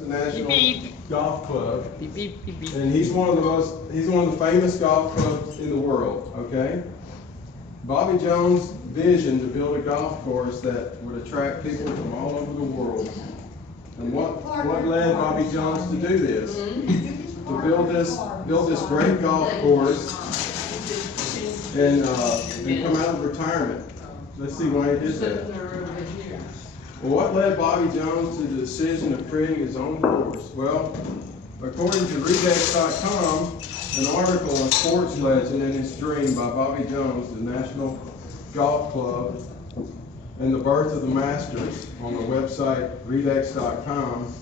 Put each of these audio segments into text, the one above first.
National Beep, beep. Golf Club, Beep, beep, beep, beep. and he's one of the famous golf clubs in the world, okay? Bobby Jones' vision to build a golf course that would attract people from all over the world. And what led Bobby Jones to do this? To build this great golf course and come out of retirement. Let's see why he did that. Well, what led Bobby Jones to the decision of creating his own course? Well, according to Redex.com, an article on Sports Legend and His Dream by Bobby Jones, the National Golf Club, and the birth of the Masters on the website Redex.com,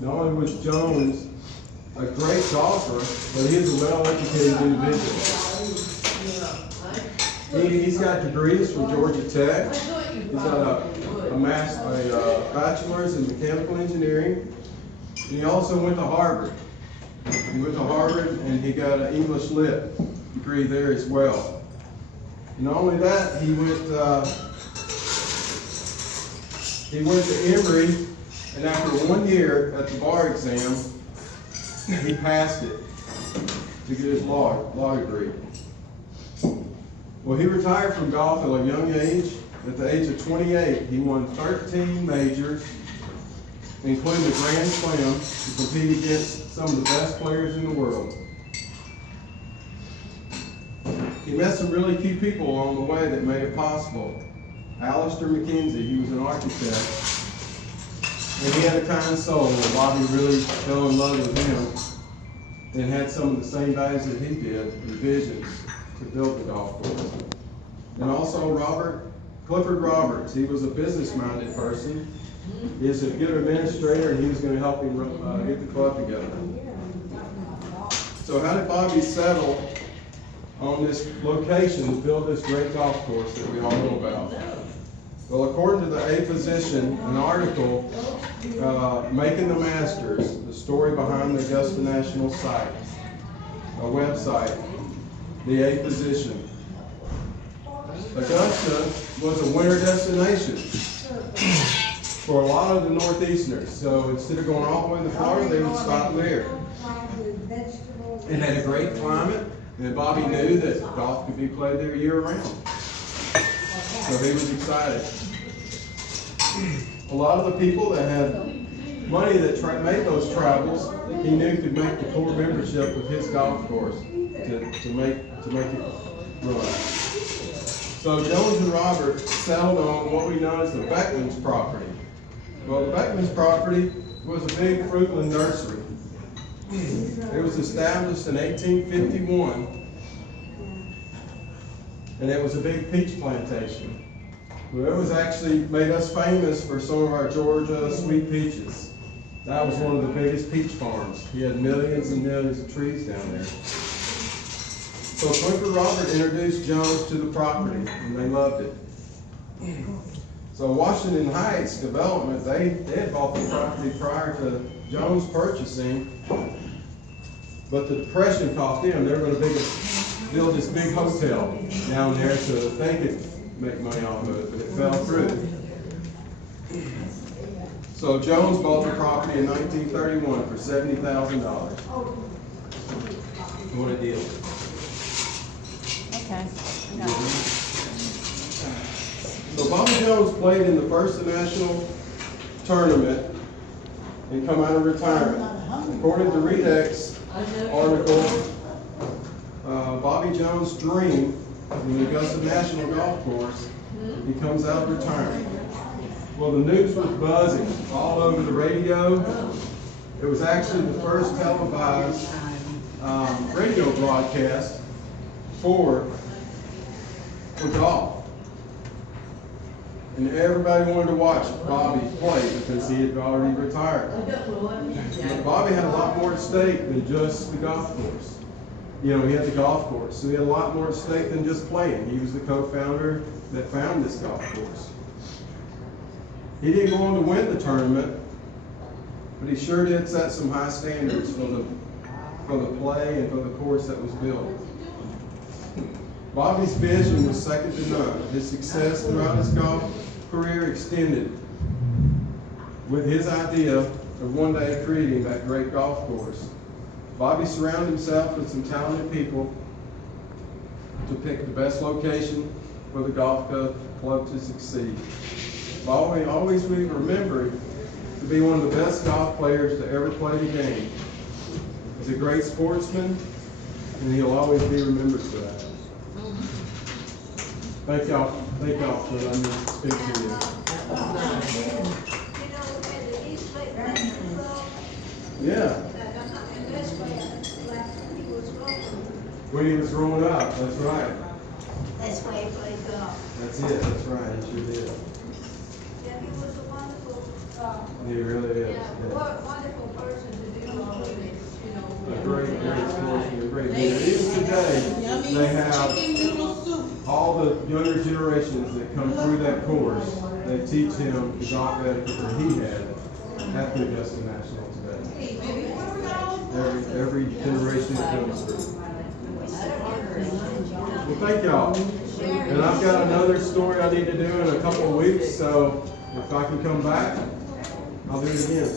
not only was Jones a great golfer, but he is a well-educated individual. He's got degrees from Georgia Tech. He's got a bachelor's in mechanical engineering. And he also went to Harvard. He went to Harvard and he got an English Lit degree there as well. Not only that, he went to Emory, and after 1 year at the bar exam, he passed it to get his law degree. Well, he retired from golf at a young age. At the age of 28, he won 13 majors, including the Grand Slam, to compete against some of the best players in the world. He met some really key people along the way that made it possible. Alistair McKenzie, he was an architect, and he had a kind soul, and Bobby really fell in love with him and had some of the same values that he did, and visions to build the golf course. And also Clifford Roberts, he was a business-minded person. He is a good administrator, and he was going to help him get the club together. So how did Bobby settle on this location to build this great golf course that we all know about? Well, according to the A Position, an article, Making the Masters, the story behind the Augusta National site, a website, the A Position. Augusta was a winter destination for a lot of the Northeasterners. So instead of going all the way to Florida, they would stop there. It had a great climate, and Bobby knew that golf could be played there year round. So he was excited. A lot of the people that had money that made those travels, he knew could make the core membership with his golf course to make it run. So Jones and Robert settled on what we know as the Beckman's property. Well, the Beckman's property was a big fruitland nursery. It was established in 1851, and it was a big peach plantation. Well, it was actually made us famous for some of our Georgia sweet peaches. That was one of the biggest peach farms. He had millions and millions of trees down there. So Clifford Robert introduced Jones to the property, and they loved it. So Washington Heights Development, they had bought the property prior to Jones purchasing, but the Depression caught them. They were going to build this big hotel down there so that they could make money off of it, but it fell through. So Jones bought the property in 1931 for $70,000. What a deal. Okay. So Bobby Jones played in the first national tournament and come out of retirement. According to Redex article, Bobby Jones' dream in the Augusta National Golf Course, he comes out of retirement. Well, the news was buzzing all over the radio. It was actually the first televised radio broadcast for golf. And everybody wanted to watch Bobby play because he had already retired. But Bobby had a lot more at stake than just the golf course. You know, he had the golf course, so he had a lot more at stake than just playing. He was the co-founder that found this golf course. He didn't go on to win the tournament, but he sure did set some high standards for the play and for the course that was built. Bobby's vision was second to none. His success throughout his golf career extended with his idea of one day creating that great golf course. Bobby surrounded himself with some talented people to pick the best location for the golf club to succeed. Bobby always will be remembered to be one of the best golf players to ever play the game. He's a great sportsman, and he'll always be remembered for that. Thank y'all for letting me speak to you. Yeah. When he was growing up, that's right. That's why he played golf. That's it, that's right, he sure did. Yeah, he was a wonderful, He really is. wonderful person to do all of this, you know. A great sportsman, a great leader. Even today, they have all the younger generations that come through that course, they teach him the golf etiquette that he had at the Augusta National today. Every generation that comes through. Well, thank y'all. And I've got another story I need to do in a couple of weeks, so if I can come back, I'll do it again.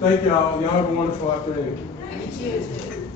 Thank y'all. Y'all have a wonderful afternoon. You too.